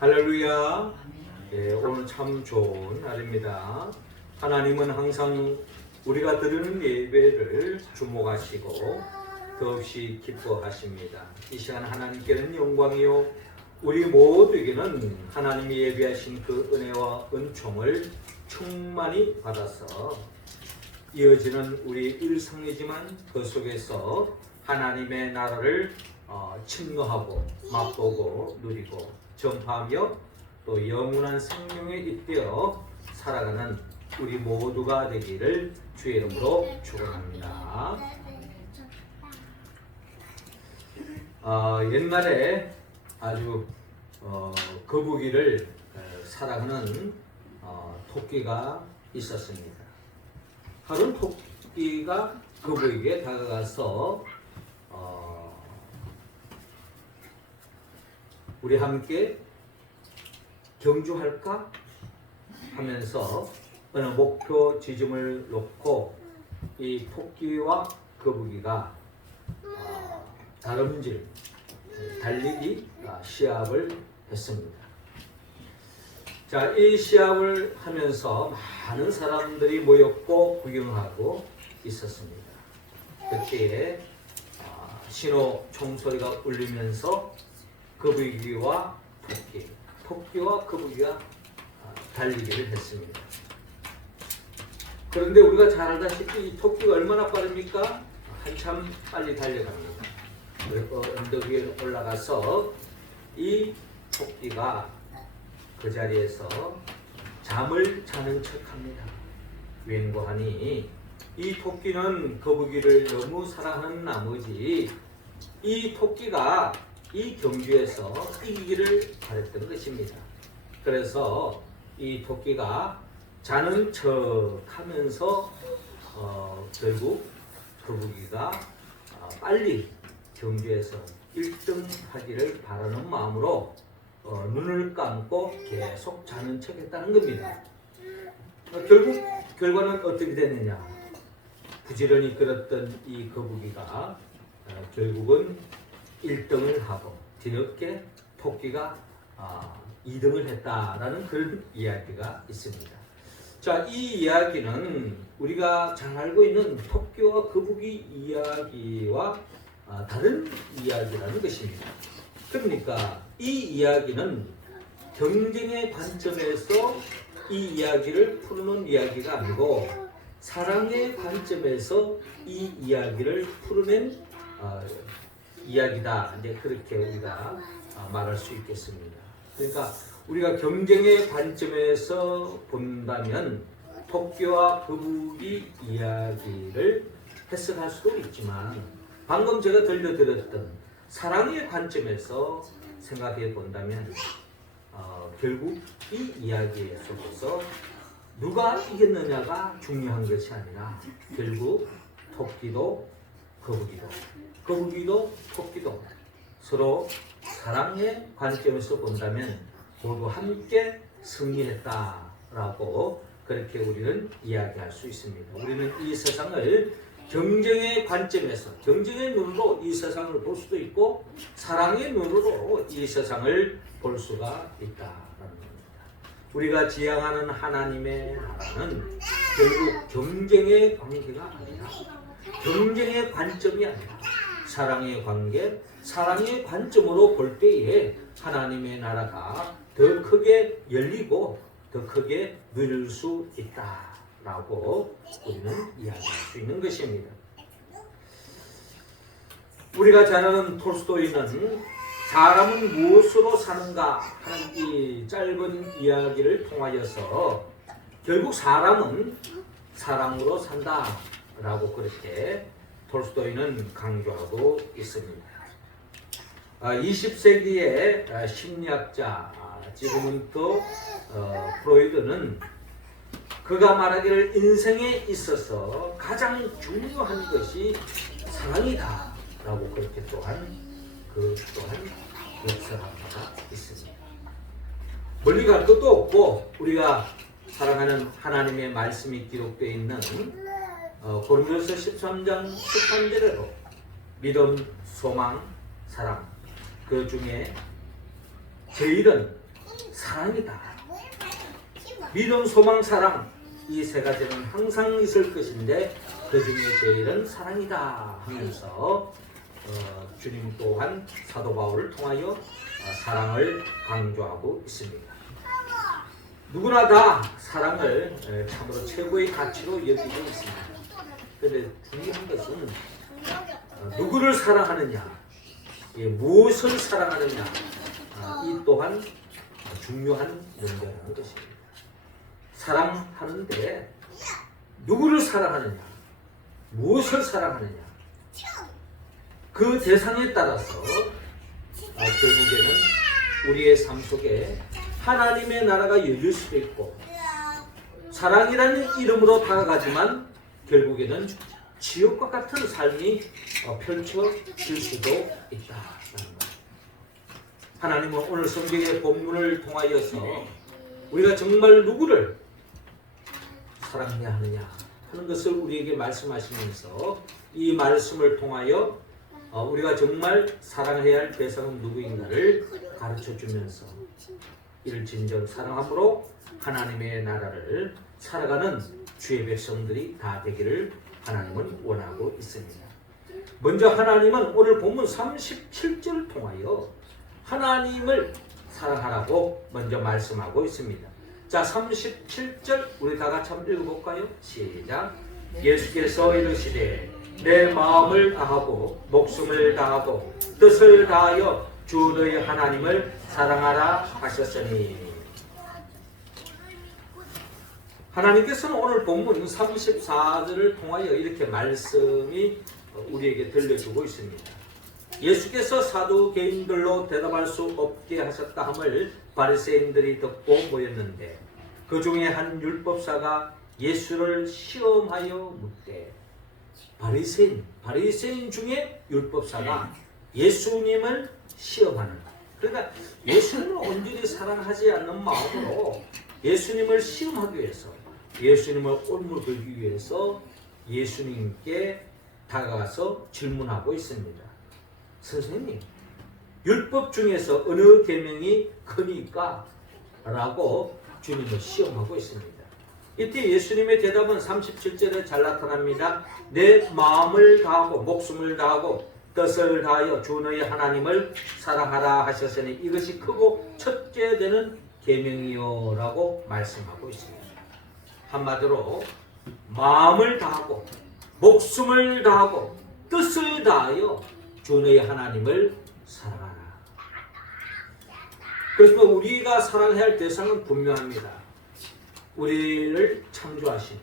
할렐루야. 네, 오늘 참 좋은 날입니다. 하나님은 항상 우리가 드리는 예배를 주목하시고 더없이 기뻐하십니다. 이 시간 하나님께는 영광이요 우리 모두에게는 하나님이 예비하신 그 은혜와 은총을 충만히 받아서 이어지는 우리 일상이지만 그 속에서 하나님의 나라를 침노하고 맛보고 누리고 전파하며 또 영원한 생명에 잇대어 살아가는 우리 모두가 되기를 주의 이름으로 축원합니다. 옛날에 아주 거북이를 사랑하는 토끼가 있었습니다. 하루는 토끼가 거북이에게 다가가서 우리 함께 경주할까? 하면서 어느 목표 지점을 놓고 이 토끼와 거북이가 다름질 달리기 시합을 했습니다. 자, 이 시합을 하면서 많은 사람들이 모였고 구경하고 있었습니다. 그때에 신호 총소리가 울리면서 거북이와 토끼와 거북이가 달리기를 했습니다. 그런데 우리가 잘 알다시피 이 토끼가 얼마나 빠릅니까? 한참 빨리 달려갑니다. 그리고 언덕 위에 올라가서 이 토끼가 그 자리에서 잠을 자는 척합니다. 왠고하니 이 토끼는 거북이를 너무 사랑하는 나머지 이 토끼가 이 경주에서 이기기를 바랬던 것입니다. 그래서 이 토끼가 자는 척 하면서 결국 거북이가 빨리 경주에서 1등 하기를 바라는 마음으로 눈을 감고 계속 자는 척 했다는 겁니다. 결국 결과는 어떻게 됐느냐? 부지런히 걸었던 이 거북이가 결국은 1등을 하고 뒤늦게 토끼가 2등을 했다라는 그런 이야기가 있습니다. 자, 이 이야기는 우리가 잘 알고 있는 토끼와 거북이 이야기와 다른 이야기라는 것입니다. 그러니까 이 이야기는 경쟁의 관점에서 이 이야기를 풀어놓은 이야기가 아니고 사랑의 관점에서 이 이야기를 풀어낸 이야기다. 이제 그렇게 우리가 말할 수 있겠습니다. 그러니까 우리가 경쟁의 관점에서 본다면 토끼와 거북이 이야기를 해석할 수도 있지만 방금 제가 들려드렸던 사랑의 관점에서 생각해 본다면 결국 이 이야기 속에서 누가 이겼느냐가 중요한 것이 아니라 결국 토끼도 거북이도 토끼도 서로 사랑의 관점에서 본다면 모두 함께 승리했다라고 그렇게 우리는 이야기할 수 있습니다. 우리는 이 세상을 경쟁의 관점에서 경쟁의 눈으로 이 세상을 볼 수도 있고 사랑의 눈으로 이 세상을 볼 수가 있다라는 겁니다. 우리가 지향하는 하나님의 나라는 결국 경쟁의 관계가 아니라 경쟁의 관점이 아니라 사랑의 관계, 사랑의 관점으로 볼 때에 하나님의 나라가 더 크게 열리고 더 크게 누릴 수 있다라고 우리는 이야기할 수 있는 것입니다. 우리가 잘 아는 톨스토이는 사람은 무엇으로 사는가 하는 이 짧은 이야기를 통하여서 결국 사람은 사랑으로 산다라고 그렇게 톨스토이는 강조하고 있습니다. 20세기의 심리학자 지그문트 프로이드는 그가 말하기를 인생에 있어서 가장 중요한 것이 사랑이다 라고 그렇게 또한 역설한 바가 있습니다. 멀리 갈 것도 없고 우리가 사랑하는 하나님의 말씀이 기록되어 있는 고린도서 13장 13절에도 믿음, 소망, 사랑 그 중에 제일은 사랑이다. 믿음, 소망, 사랑 이 세 가지는 항상 있을 것인데 그 중에 제일은 사랑이다 하면서 주님 또한 사도 바울을 통하여 사랑을 강조하고 있습니다. 누구나 다 사랑을 참으로 최고의 가치로 여기고 있습니다. 그런데 중요한 것은 누구를 사랑하느냐, 무엇을 사랑하느냐, 이 또한 중요한 문제라는 것입니다. 사랑하는데 누구를 사랑하느냐, 무엇을 사랑하느냐, 그 대상에 따라서 결국에는 우리의 삶 속에 하나님의 나라가 열릴 수도 있고 사랑이라는 이름으로 다가가지만 결국에는 지옥과 같은 삶이 펼쳐질 수도 있다는 것. 하나님은 오늘 성경의 본문을 통하여서 우리가 정말 누구를 사랑해야 하느냐 하는 것을 우리에게 말씀하시면서 이 말씀을 통하여 우리가 정말 사랑해야 할 대상은 누구인가를 가르쳐주면서 이를 진정 사랑함으로 하나님의 나라를 살아가는 주의 백성들이 다 되기를 하나님은 원하고 있습니다. 먼저 하나님은 오늘 본문 37절을 통하여 하나님을 사랑하라고 먼저 말씀하고 있습니다. 자, 37절 우리 다 같이 한번 읽어볼까요? 시작. 예수께서 이르시되 내 마음을 다하고 목숨을 다하고 뜻을 다하여 주 너희 하나님을 사랑하라 하셨으니. 하나님께서는 오늘 본문 34절을 통하여 이렇게 말씀이 우리에게 들려주고 있습니다. 예수께서 사두개인들로 대답할 수 없게 하셨다 함을 바리새인들이 듣고 모였는데 그 중에 한 율법사가 예수를 시험하여 묻되, 바리새인 중에 율법사가 예수님을 시험하는, 그러니까 예수님을 온전히 사랑하지 않는 마음으로 예수님을 시험하기 위해서, 예수님을 올무 들기 위해서 예수님께 다가가서 질문하고 있습니다. 선생님, 율법 중에서 어느 계명이 크니까? 라고 주님을 시험하고 있습니다. 이때 예수님의 대답은 37절에 잘 나타납니다. 내 마음을 다하고 목숨을 다하고 뜻을 다하여 주 너희 하나님을 사랑하라 하셨으니 이것이 크고 첫째 되는 계명이요 라고 말씀하고 있습니다. 한마디로 마음을 다하고 목숨을 다하고 뜻을 다하여 주 너희 하나님을 사랑하라. 그래서 우리가 사랑해야 할 대상은 분명합니다. 우리를 창조하신,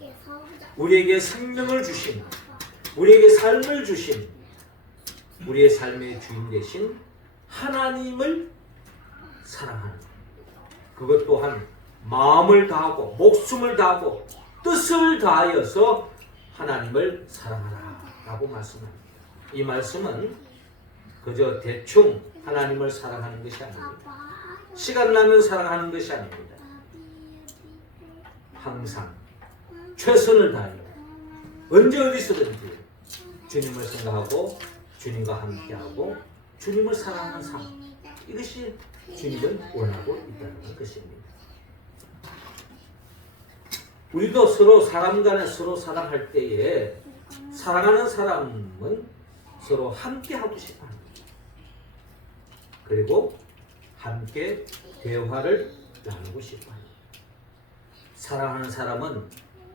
우리에게 생명을 주신, 우리에게 삶을 주신, 우리의 삶의 주인 되신 하나님을 사랑하는, 그것 또한 마음을 다하고 목숨을 다하고 뜻을 다하여서 하나님을 사랑하라 라고 말씀합니다. 이 말씀은 그저 대충 하나님을 사랑하는 것이 아닙니다. 시간 나면 사랑하는 것이 아닙니다. 항상 최선을 다하여 언제 어디서든지 주님을 생각하고 주님과 함께하고 주님을 사랑하는 삶, 이것이 주님은 원하고 있다는 것입니다. 우리도 서로 사람 간에 서로 사랑할 때에 사랑하는 사람은 서로 함께하고 싶어 합니다. 그리고 함께 대화를 나누고 싶어 합니다. 사랑하는 사람은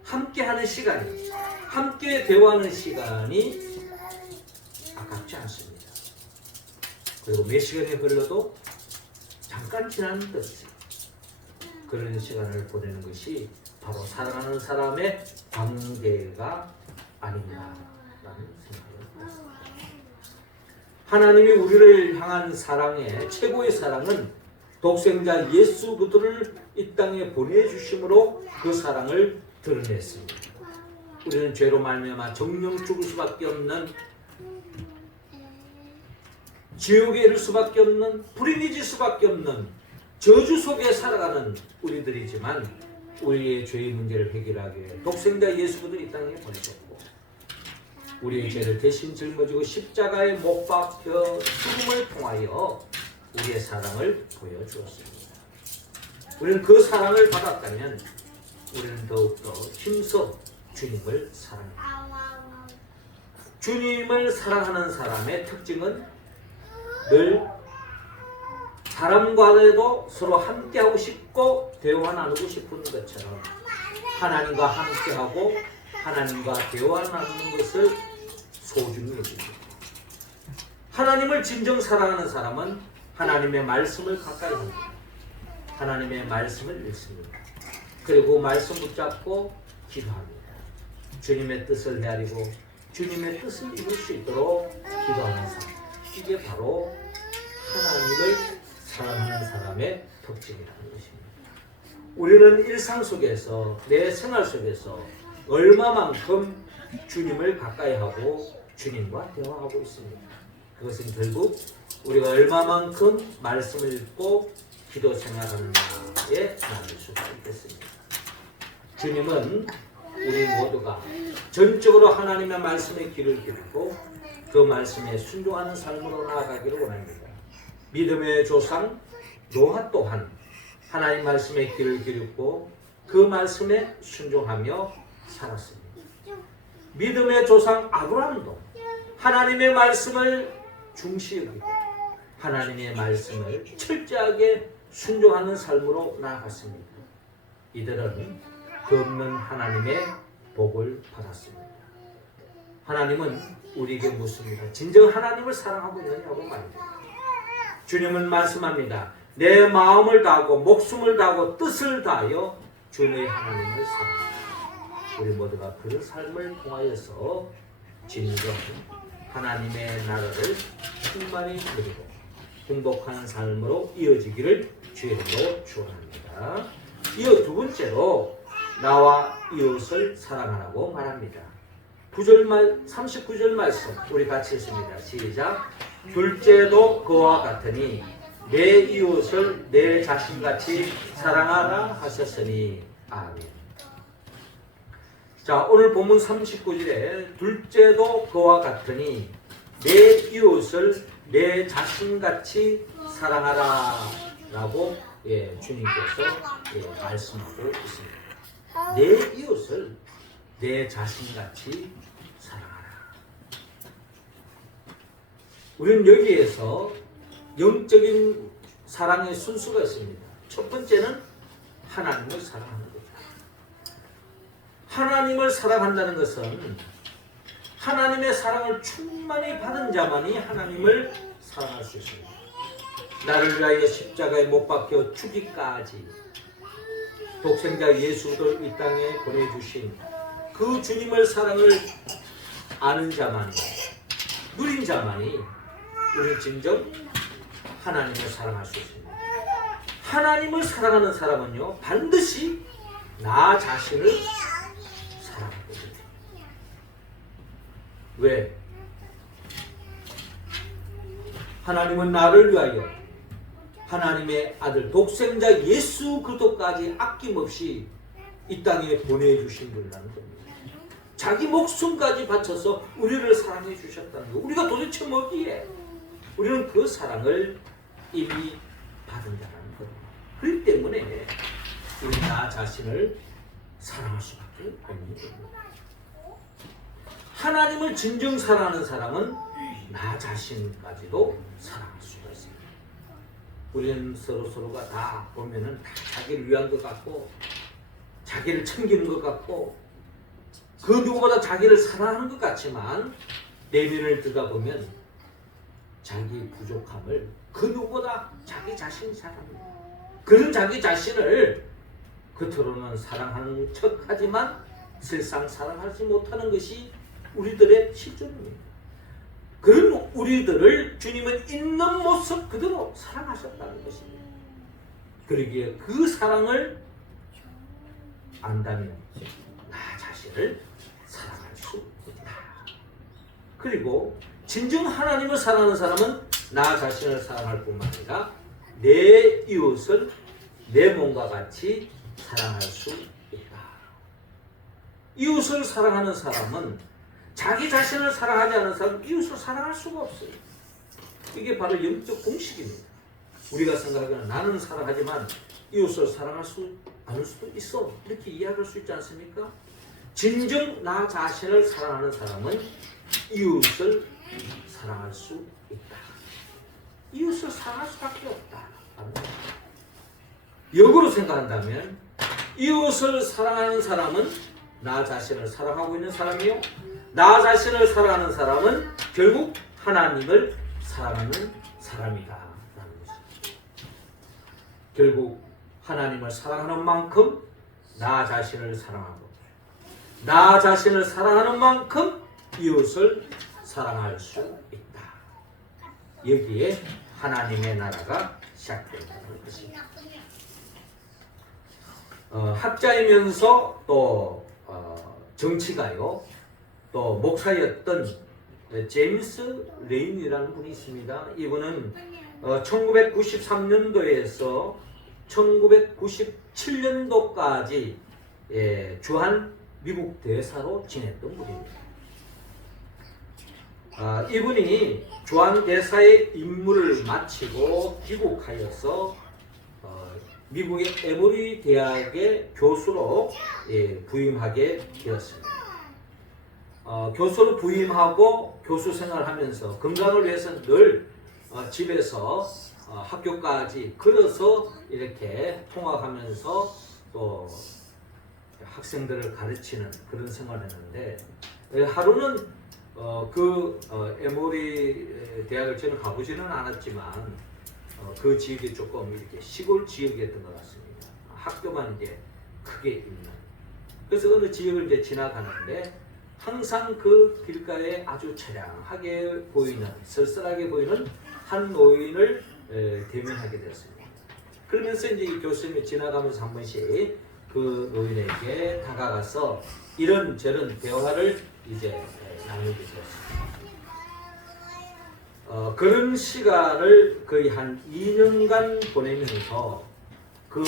함께하는 시간이, 함께 대화하는 시간이 아깝지 않습니다. 그리고 몇 시간이 흘러도 잠깐 지나는 듯이 그런 시간을 보내는 것이 바로 사랑하는 사람의 관계가 아닌가라는 생각을 했습니다. 하나님이 우리를 향한 사랑의 최고의 사랑은 독생자 예수 그리스도를 이 땅에 보내주심으로 그 사랑을 드러냈습니다. 우리는 죄로 말미암아 정령 죽을 수밖에 없는, 지옥에 이를 수밖에 없는, 불행이 질 수밖에 없는 저주 속에 살아가는 우리들이지만 우리의 죄의 문제를 해결하기 위해 독생자 예수 그리스도를 이 땅에 보내셨고 우리의 죄를 대신 짊어지고 십자가에 못 박혀 죽음을 통하여 우리의 사랑을 보여주었습니다. 우리는 그 사랑을 받았다면 우리는 더욱더 힘써 주님을 사랑합니다. 주님을 사랑하는 사람의 특징은 늘 사람과도 서로 함께하고 싶고 대화 나누고 싶은 것처럼 하나님과 함께하고 하나님과 대화 나누는 것을 소중히 여깁니다. 하나님을 진정 사랑하는 사람은 하나님의 말씀을 가까이 합니다. 하나님의 말씀을 읽습니다. 그리고 말씀 붙잡고 기도합니다. 주님의 뜻을 헤아리고 주님의 뜻을 이룰 수 있도록 기도하는 사람. 이게 바로 하나님을 사랑하는 사람의 특징이라는 것입니다. 우리는 일상 속에서 내 생활 속에서 얼마만큼 주님을 가까이 하고 주님과 대화하고 있습니다. 그것은 결국 우리가 얼마만큼 말씀을 읽고 기도 생활하느냐에 나눌 수가 있겠습니다. 주님은 우리 모두가 전적으로 하나님의 말씀에 귀를 기울이고 그 말씀에 순종하는 삶으로 나아가기를 원합니다. 믿음의 조상 노아 또한 하나님 말씀에 귀를 기울이고 그 말씀에 순종하며 살았습니다. 믿음의 조상 아브라함도 하나님의 말씀을 중시 여기고 하나님의 말씀을 철저하게 순종하는 삶으로 나아갔습니다. 이들은 그 없는 하나님의 복을 받았습니다. 하나님은 우리에게 묻습니다. 진정 하나님을 사랑하고 있느냐고 말입니다. 주님은 말씀합니다. 내 마음을 다하고 목숨을 다하고 뜻을 다하여 주 너희 하나님을 사랑하라. 우리 모두가 그 삶을 통하여서 진정 하나님의 나라를 충만히 누리고 행복한 삶으로 이어지기를 주의 이름으로 축원합니다. 이어 두 번째로 나와 이웃을 사랑하라고 말합니다. 39절 말씀 우리 같이 읽습니다. 시작. 둘째도 그와 같으니 내 이웃을 내 자신같이 사랑하라 하셨으니 아멘. 자, 오늘 본문 39절에 둘째도 그와 같으니 내 이웃을 내 자신같이 사랑하라 라고 주님께서 말씀하고 있습니다. 내 이웃을 내 자신같이 사랑하라. 우리는 여기에서 영적인 사랑의 순수가 있습니다. 첫 번째는 하나님을 사랑하는 거죠. 하나님을 사랑한다는 것은 하나님의 사랑을 충만히 받은 자만이 하나님을 사랑할 수 있습니다. 나를 위하여 십자가에 못 박혀 죽기까지 독생자 예수를 이 땅에 보내주신 그 주님의 사랑을 아는 자만이, 누린 자만이 우리는 진정 하나님을 사랑할 수 있습니다. 하나님을 사랑하는 사람은요 반드시 나 자신을 사랑하거든요. 왜? 하나님은 나를 위하여 하나님의 아들 독생자 예수 그리스도까지 아낌없이 이 땅에 보내주신 분이라는 겁니다. 자기 목숨까지 바쳐서 우리를 사랑해 주셨다는 거. 우리가 도대체 뭐기에? 우리는 그 사랑을 이미 받은 자라는 겁니다. 그렇기 때문에 우리 나 자신을 사랑할 수밖에 없는 겁니다. 하나님을 진정 사랑하는 사람은 나 자신까지도 사랑할 수가 있습니다. 우리는 서로가 다 보면은 다 자기를 위한 것 같고 자기를 챙기는 것 같고 그 누구보다 자기를 사랑하는 것 같지만 내면을 들여다보면 자기 부족함을 그 누구보다 자기 자신이 사랑합니다. 그런 자기 자신을 겉으로는 사랑하는 척하지만 실상 사랑하지 못하는 것이 우리들의 실존입니다. 그런 우리들을 주님은 있는 모습 그대로 사랑하셨다는 것입니다. 그러기에 그 사랑을 안다면 나 자신을 사랑할 수 있다. 그리고 진정 하나님을 사랑하는 사람은 나 자신을 사랑할 뿐만 아니라 내 이웃을 내 몸과 같이 사랑할 수 있다. 이웃을 사랑하는 사람은 자기 자신을 사랑하지 않는 사람은 이웃을 사랑할 수가 없어요. 이게 바로 영적 공식입니다. 우리가 생각하기는 나는 사랑하지만 이웃을 사랑할 수 않을 수도 있어. 이렇게 이해할 수 있지 않습니까? 진정 나 자신을 사랑하는 사람은 이웃을 사랑할 수 있다. 이웃을 사랑할 수밖에 없다. 역으로 생각한다면 이웃을 사랑하는 사람은 나 자신을 사랑하고 있는 사람이요. 나 자신을 사랑하는 사람은 결국 하나님을 사랑하는 사람이다. 라는 것입니다. 결국 하나님을 사랑하는 만큼 나 자신을 사랑하고 나 자신을 사랑하는 만큼 이웃을 사랑할 수 있다. 여기에 하나님의 나라가 시작된다는 것입니다. 학자이면서 또 정치가요, 또 목사였던 제임스 레인이라는 분이 있습니다. 이분은 1993년도에서 1997년도까지 주한 미국 대사로 지냈던 분입니다. 이분이 주한 대사의 임무를 마치고 귀국하여서 미국의 에모리 대학의 교수로 부임하게 되었습니다. 교수로 부임하고 교수 생활을 하면서 건강을 위해서 늘 집에서 학교까지 걸어서 이렇게 통학하면서 또 학생들을 가르치는 그런 생활을 했는데, 하루는 에모리 대학을 저는 가보지는 않았지만 그 지역이 조금 이렇게 시골 지역이었던 것 같습니다. 학교만 이제 크게 있는. 그래서 어느 지역을 이제 지나가는데 항상 그 길가에 아주 처량하게 보이는, 쓸쓸하게 보이는 한 노인을 대면하게 되었습니다. 그러면서 이제 이 교수님이 지나가면서 한 번씩 그 노인에게 다가가서 이런저런 대화를 이제 나누게 되었습니다. 그런 시간을 거의 한 2년간 보내면서 그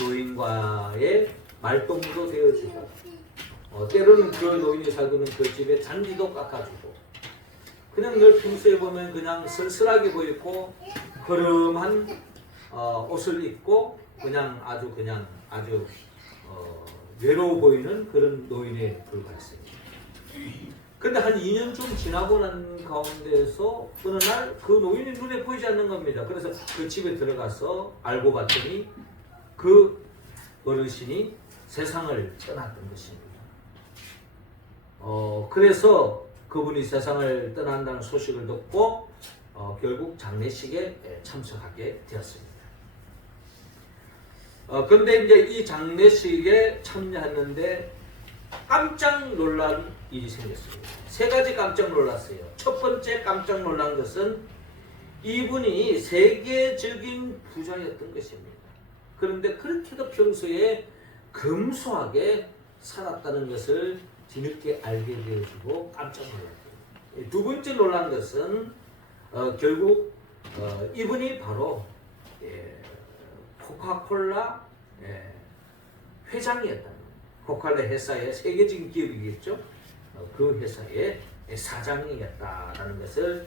노인과의 말동무도 되어주고, 때로는 그 노인이 살고 있는 그 집에 잔디도 깎아주고, 그냥 늘 평소에 보면 그냥 쓸쓸하게 보이고 허름한 옷을 입고 그냥 아주 외로워 보이는 그런 노인에 불과했습니다. 근데 한 2년쯤 지나고 난 가운데서 어느 날 그 노인이 눈에 보이지 않는 겁니다. 그래서 그 집에 들어가서 알고 봤더니 그 어르신이 세상을 떠났던 것입니다. 그래서 그분이 세상을 떠난다는 소식을 듣고 결국 장례식에 참석하게 되었습니다. 근데 이제 이 장례식에 참여했는데 깜짝 놀란 일이 생겼습니다. 세 가지 깜짝 놀랐어요. 첫 번째 깜짝 놀란 것은 이분이 세계적인 부자였던 것입니다. 그런데 그렇게도 평소에 검소하게 살았다는 것을 뒤늦게 알게 되어지고 깜짝 놀랐어요. 두 번째 놀란 것은 결국 이분이 바로 코카콜라 회장이었다는 거예요. 코카콜라 회사의 세계적인 기업이겠죠. 그 회사의 사장이었다라는 것을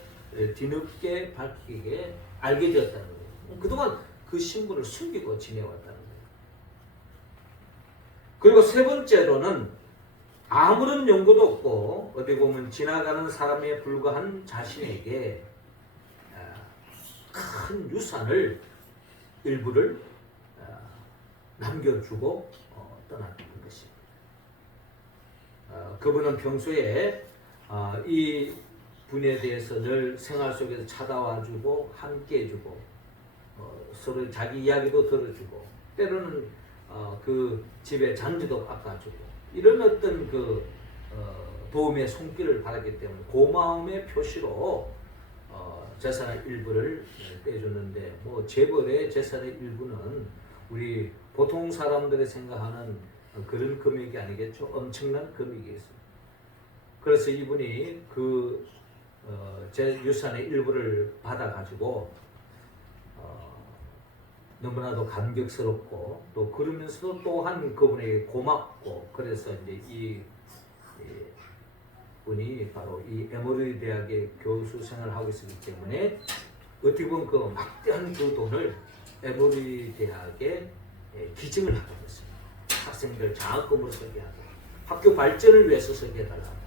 뒤늦게 밝히게 알게 되었다는 거예요. 그동안 그 신분을 숨기고 지내왔다는 거예요. 그리고 세 번째로는 아무런 연고도 없고 어디 보면 지나가는 사람에 불과한 자신에게 큰 유산을 일부를 남겨주고 떠났던 것입니다. 그분은 평소에 이 분에 대해서 늘 생활 속에서 찾아와주고 함께해주고 서로 자기 이야기도 들어주고 때로는 그 집에 잔디도 깎아주고 이런 어떤 그 도움의 손길을 받았기 때문에 고마움의 표시로 재산의 일부를 떼줬는데 뭐 재벌의 재산의 일부는 우리 보통 사람들이 생각하는 그런 금액이 아니겠죠. 엄청난 금액이겠습니다. 그래서 이분이 그 제 유산의 일부를 받아가지고 너무나도 감격스럽고 또 그러면서도 또한 그분에게 고맙고 그래서 이제 이 분이 바로 이 에모리 대학의 교수 생활을 하고 있었기 때문에 어떻게 보면 그 막대한 그 돈을 에버리 대학에 기증을 하게 됐습니다. 학생들 장학금으로 설계하고 학교 발전을 위해서 설계해달라고.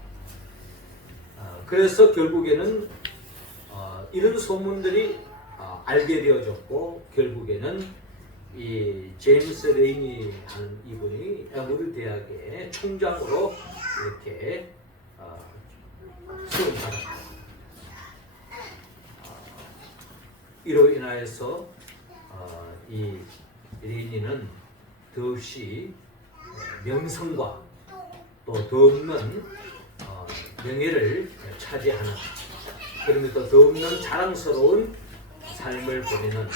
그래서 결국에는 이런 소문들이 알게 되어졌고, 결국에는 이 제임스 레이니 하는 이분이 에버리 대학의 총장으로 이렇게 수용받았다. 이로 인하여서 이 레이니는 더없이 명성과 또 더없는 명예를 차지하는, 그러면서 더없는 자랑스러운 삶을 보내는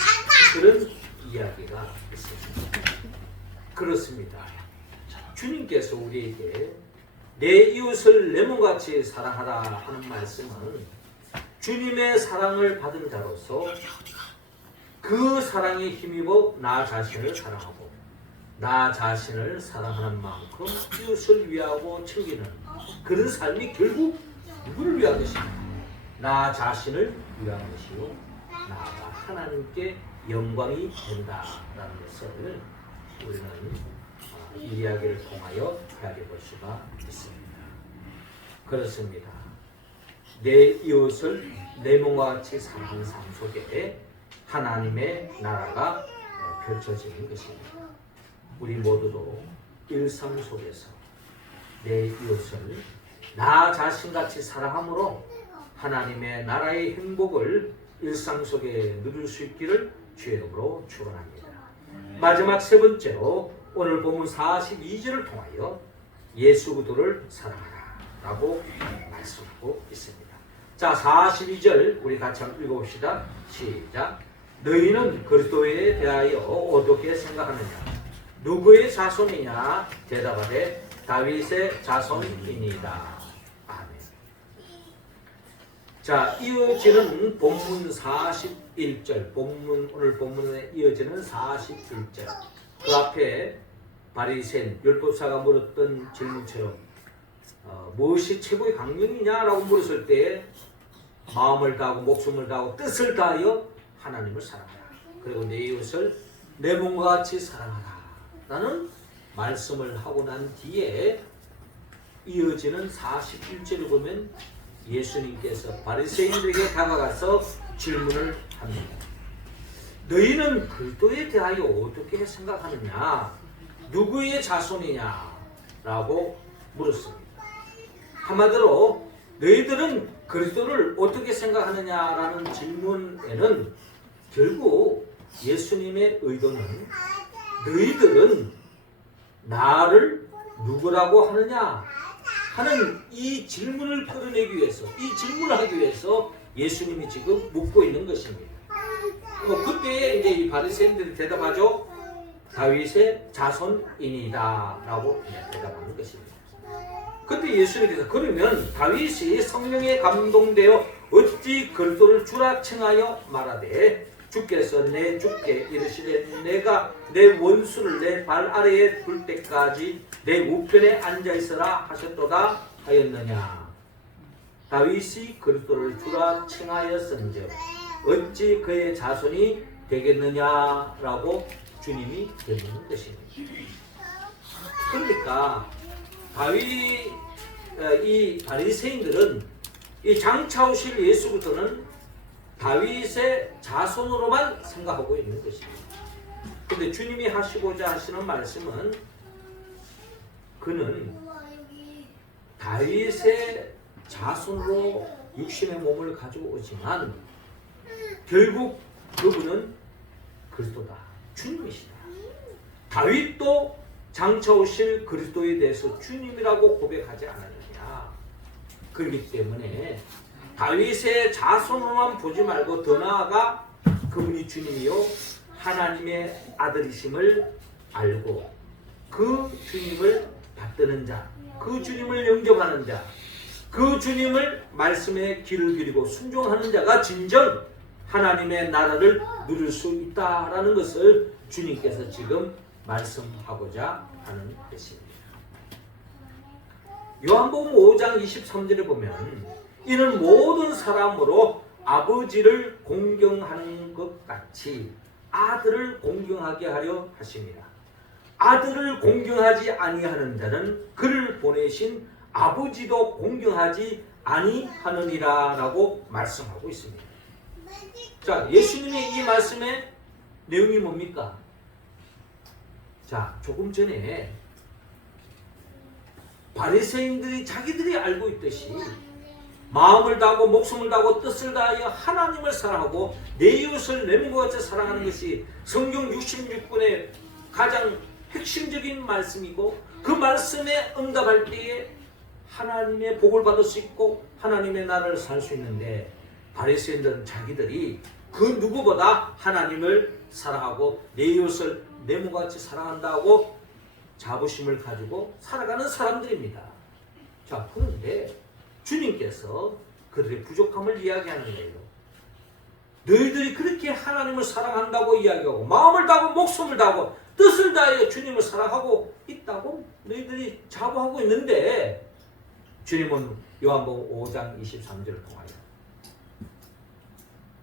그런 이야기가 있습니다. 그렇습니다. 주님께서 우리에게 내 이웃을 내 몸같이 사랑하라 하는 말씀은 주님의 사랑을 받은 자로서 그 사랑에 힘입어 나 자신을 사랑하고 나 자신을 사랑하는 만큼 이웃을 위하고 챙기는 그런 삶이 결국 누구를 위한 것입니까? 나 자신을 위한 것이요, 나아가 하나님께 영광이 된다라는 것을 우리는 이 이야기를 통하여 이야기해 볼 수가 있습니다. 그렇습니다. 내 이웃을 내 몸과 같이 사는 삶 속에 하나님의 나라가 펼쳐지는 것입니다. 우리 모두도 일상 속에서 내 이웃을 나 자신같이 사랑함으로 하나님의 나라의 행복을 일상 속에 누릴 수 있기를 주의 이름으로 축원합니다. 마지막 세 번째로 오늘 본문 42절을 통하여 예수 그리스도를 사랑하라 라고 말씀하고 있습니다. 자, 42절 우리 같이 한번 읽어봅시다. 시작. 너희는 그리스도에 대하여 어떻게 생각하느냐? 누구의 자손이냐? 대답하되 다윗의 자손이니이다. 아멘. 자, 이어지는 본문 41절, 오늘 본문에 이어지는 41절. 그 앞에 바리새인 율법사가 물었던 질문처럼 무엇이 최고의 강령이냐라고 물었을 때 마음을 다하고 목숨을 다하고 뜻을 다하여 하나님을 사랑하라. 그리고 내 이웃을 내 몸과 같이 사랑하라. 라는 말씀을 하고 난 뒤에 이어지는 41절을 보면 예수님께서 바리새인들에게 다가가서 질문을 합니다. 너희는 그리스도에 대하여 어떻게 생각하느냐? 누구의 자손이냐? 라고 물었습니다. 한마디로 너희들은 그리스도를 어떻게 생각하느냐라는 질문에는 결국 예수님의 의도는 너희들은 나를 누구라고 하느냐 하는 이 질문을 끌어내기 위해서, 이 질문을 하기 위해서 예수님이 지금 묻고 있는 것입니다. 그때 이제 이 바리새인들이 대답하죠. 다윗의 자손이니이다 라고 대답하는 것입니다. 그때 예수님께서 그러면 다윗이 성령에 감동되어 어찌 그리스도를 주라 칭하여 말하되 주께서 내 주께 이르시되 내가 내 원수를 내 발 아래에 둘 때까지 내 우편에 앉아 있으라 하셨도다 하였느냐? 다윗이 그리스도를 주라 칭하였은즉 어찌 그의 자손이 되겠느냐라고 주님이 묻는 것입니다. 그러니까 이 바리새인들은 이 장차 오실 예수부터는 다윗의 자손으로만 생각하고 있는 것입니다. 그런데 주님이 하시고자 하시는 말씀은 그는 다윗의 자손으로 육신의 몸을 가져오지만 결국 그분은 그리스도다, 주님이시다. 다윗도 장차 오실 그리스도에 대해서 주님이라고 고백하지 않았느냐. 그렇기 때문에 다윗의 자손으로만 보지 말고 더 나아가 그분이 주님이요 하나님의 아들이심을 알고 그 주님을 받드는 자, 그 주님을 영접하는 자, 그 주님을 말씀에 귀를 기울이고 순종하는 자가 진정 하나님의 나라를 누릴 수 있다라는 것을 주님께서 지금 말씀하고자 하는 것입니다. 요한복음 5장 23절에 보면 이는 모든 사람으로 아버지를 공경하는 것 같이 아들을 공경하게 하려 하십니다. 아들을 공경하지 아니하는 자는 그를 보내신 아버지도 공경하지 아니하느니라 라고 말씀하고 있습니다. 자, 예수님의 이 말씀의 내용이 뭡니까? 자, 조금 전에 바리새인들이 자기들이 알고 있듯이 마음을 다하고 목숨을 다하고 뜻을 다하여 하나님을 사랑하고 내 이웃을 내 몸과 같이 사랑하는 것이 성경 66권의 가장 핵심적인 말씀이고, 그 말씀에 응답할 때에 하나님의 복을 받을 수 있고 하나님의 나라를 살 수 있는데, 바리새인들은 자기들이 그 누구보다 하나님을 사랑하고 내 이웃을 내 몸과 같이 사랑한다고 자부심을 가지고 살아가는 사람들입니다. 자, 그런데 주님께서 그들의 부족함을 이야기하는 거예요. 너희들이 그렇게 하나님을 사랑한다고 이야기하고 마음을 다하고 목숨을 다하고 뜻을 다하여 주님을 사랑하고 있다고 너희들이 자부하고 있는데, 주님은 요한복음 5장 23절을 통하여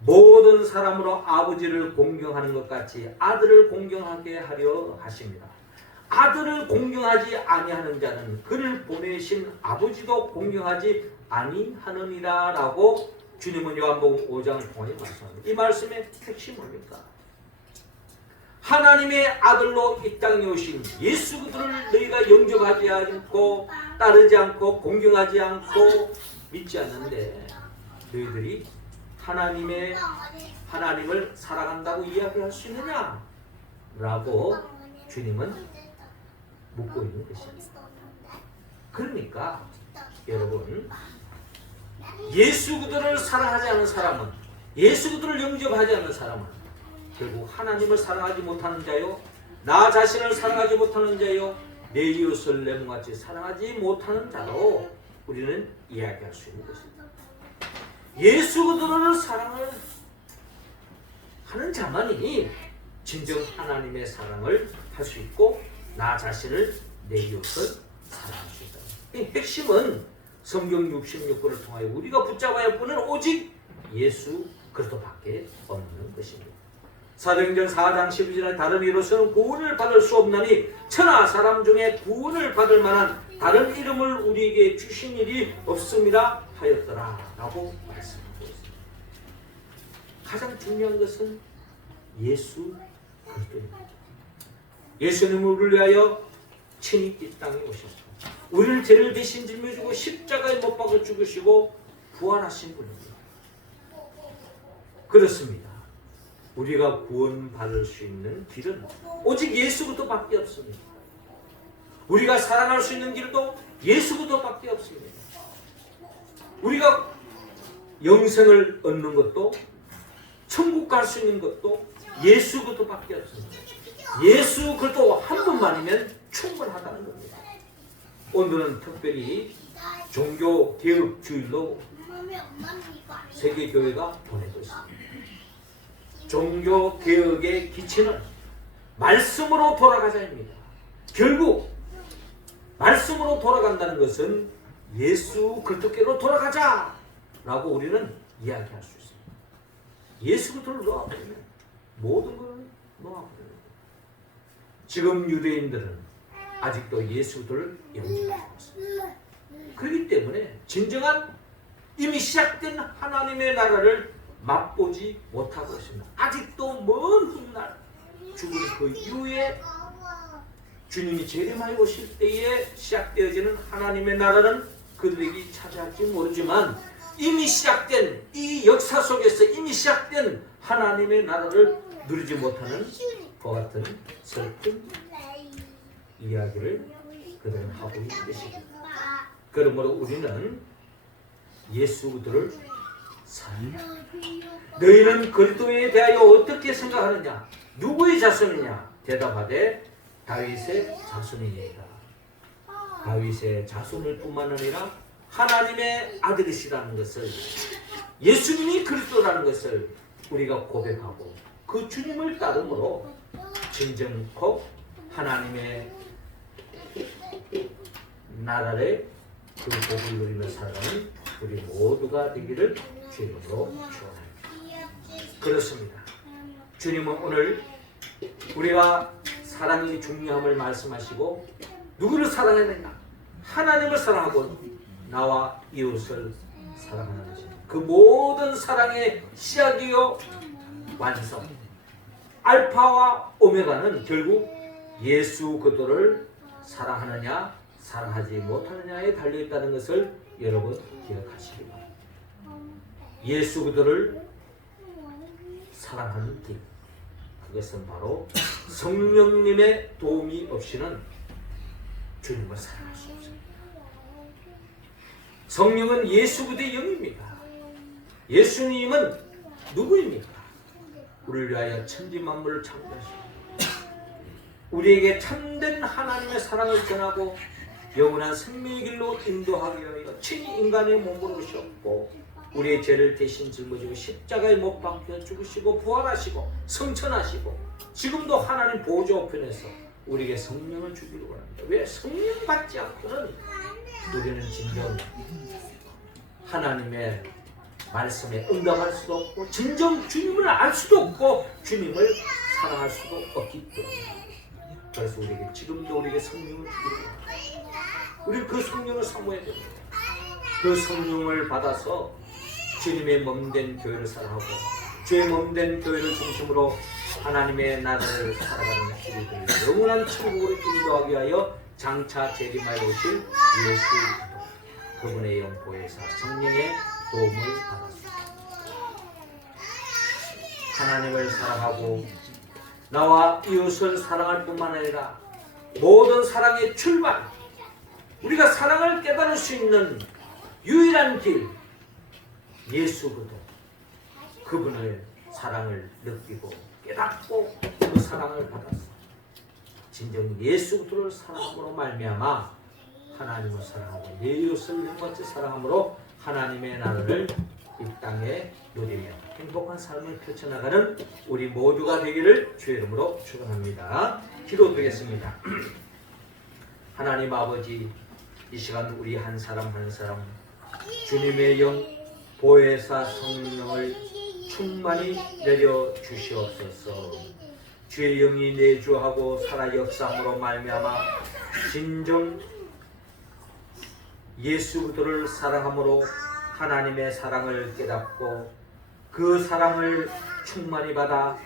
모든 사람으로 아버지를 공경하는 것 같이 아들을 공경하게 하려 하십니다. 아들을 공경하지 아니하는 자는 그를 보내신 아버지도 공경하지 아니하느니라 라고 주님은 요한복음 5장을 통해 말씀합니다. 이 말씀의 핵심이 뭡니까? 하나님의 아들로 이 땅에 오신 예수 그리스도를 너희가 영접하지 않고 따르지 않고 공경하지 않고 믿지 않는데 너희들이 하나님을 사랑한다고 이야기할 수 있느냐? 라고 주님은 묻고 있는 것입니다. 그러니까 여러분, 예수 그리스도를 사랑하지 않는 사람은, 예수 그리스도를 영접하지 않는 사람은 결국 하나님을 사랑하지 못하는 자요, 나 자신을 사랑하지 못하는 자요, 내 이웃을 내 몸같이 사랑하지 못하는 자로 우리는 이야기할 수 있는 것입니다. 예수 그리스도를 사랑을 하는 자만이 진정 하나님의 사랑을 할 수 있고 나 자신을 내 이웃을 사랑할 수 있다. 이 핵심은 성경 66권을 통하여 우리가 붙잡아야 할 분은 오직 예수 그리스도밖에 없는 것입니다. 사도행전 4장 12절에 다른 이로서는 구원을 받을 수 없나니 천하 사람 중에 구원을 받을 만한 다른 이름을 우리에게 주신 일이 없습니다 하였더라 라고 말씀하고 있습니다. 가장 중요한 것은 예수 그리스도입니다. 예수님은 우리를 위하여 친히 이 땅에 오셨습니다. 우리를 죄를 대신 짊어지고 십자가에 못 박아 죽으시고 부활하신 분입니다. 그렇습니다. 우리가 구원받을 수 있는 길은 오직 예수 그리스도밖에 없습니다. 우리가 살아날 수 있는 길도 예수 그리스도밖에 없습니다. 우리가 영생을 얻는 것도 천국 갈 수 있는 것도 예수 그리스도밖에 없습니다. 예수 그리스도 한 분만이면 충분하다는 겁니다. 오늘은 특별히 종교개혁주일로 세계교회가 보내고 있습니다. 종교개혁의 기치는 말씀으로 돌아가자입니다. 결국 말씀으로 돌아간다는 것은 예수 그리스도께로 돌아가자라고 우리는 이야기할 수 있습니다. 예수 그리스도를 놓아버리면 모든 걸 놓아버립니다. 지금 유대인들은 아직도 예수 그리스도를 영접하고 있습니다. 그렇기 때문에 진정한 이미 시작된 하나님의 나라를 맛보지 못하고 있습니다. 아직도 먼 훗날 죽은 그 이후에 주님이 재림하여 오실 때에 시작되어지는 하나님의 나라는 그들에게 차지할지 모르지만 이미 시작된 이 역사 속에서 이미 시작된 하나님의 나라를 누리지 못하는 그와 같은 슬픈 이야기를 그들은 하고 있는 것입니다. 그러므로 우리는 예수 그리스도를 사랑합니다. 너희는 그리스도에 대하여 어떻게 생각하느냐? 누구의 자손이냐? 대답하되 다윗의 자손이니이다. 다윗의 자손을 뿐만 아니라 하나님의 아들이시라는 것을, 예수님이 그리스도라는 것을 우리가 고백하고 그 주님을 따름으로 진정코 하나님의 나라의 그 복을 누리며 살아가는 우리 모두가 되기를 주님으로 축원합니다. 그렇습니다. 주님은 오늘 우리가 사랑이 중요함을 말씀하시고 누구를 사랑해야 되냐? 하나님을 사랑하고 나와 이웃을 사랑하는 것입니다. 그 모든 사랑의 시작이요 완성. 알파와 오메가는 결국 예수 그리스도를 사랑하느냐 사랑하지 못하느냐에 달려있다는 것을 여러분 기억하시기 바랍니다. 예수 그리스도를 사랑하는 길, 그것은 바로 성령님의 도움이 없이는 주님을 사랑할 수 없습니다. 성령은 예수 그리스도의 영입니다. 예수님은 누구입니까? 우리를 위하여 천지 만물을 창조하시고 우리에게 참된 하나님의 사랑을 전하고 영원한 생명의 길로 인도하기 위하여 친히 인간의 몸으로 오셨고 우리의 죄를 대신 짊어지고 십자가에 못 박혀 죽으시고 부활하시고 성천하시고 지금도 하나님 보좌 우편에서 우리에게 성령을 주기로 합니다. 왜? 성령 받지 않고는 우리는 진정 하나님의 말씀에 응답할 수도 없고 진정 주님을 알 수도 없고 주님을 사랑할 수도 없기 때문에 그래서 우리에게 지금도 우리에게 성령을 주기로 합니다. 우리 그 성령을 사모해야 됩니다. 그 성령을 받아서 주님의 몸된 교회를 사랑하고 주의 몸된 교회를 중심으로 하나님의 나라를 살아가는 우리들을 영원한 천국으로 인도하기 위하여 장차 재림하여 오실 예수 그분의 영보혜사 성령의 도움을 받았습니다. 하나님을 사랑하고 나와 이웃을 사랑할 뿐만 아니라 모든 사랑의 출발, 우리가 사랑을 깨달을 수 있는 유일한 길, 예수 그리스도 그분의 사랑을 느끼고 깨닫고 그 사랑을 받았어. 진정 예수 그리스도를 사랑함으로 말미암아 하나님을 사랑하고 내 이웃을 형같이 사랑함으로 하나님의 나라를 이 땅에 누리며 행복한 삶을 펼쳐나가는 우리 모두가 되기를 주의 이름으로 축원합니다. 기도드리겠습니다. 하나님 아버지, 이 시간 우리 한 사람 한 사람 주님의 영 보혜사 성령을 충만히 내려 주시옵소서. 주의 영이 내주하고 살아 역사함으로 말미암아 진정 예수 그리스도를 사랑함으로 하나님의 사랑을 깨닫고 그 사랑을 충만히 받아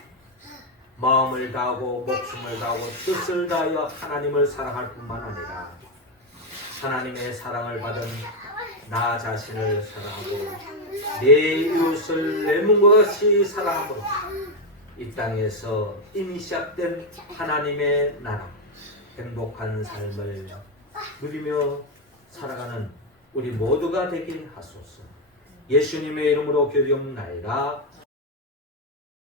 마음을 다하고 목숨을 다하고 뜻을 다하여 하나님을 사랑할 뿐만 아니라 하나님의 사랑을 받은 나 자신을 사랑하고 내 이웃을 내 몸과 같이 사랑함으로 이 땅에서 이미 시작된 하나님의 나라 행복한 삶을 누리며 살아가는 우리 모두가 되길 하소서. 예수님의 이름으로 기도하옵나이다.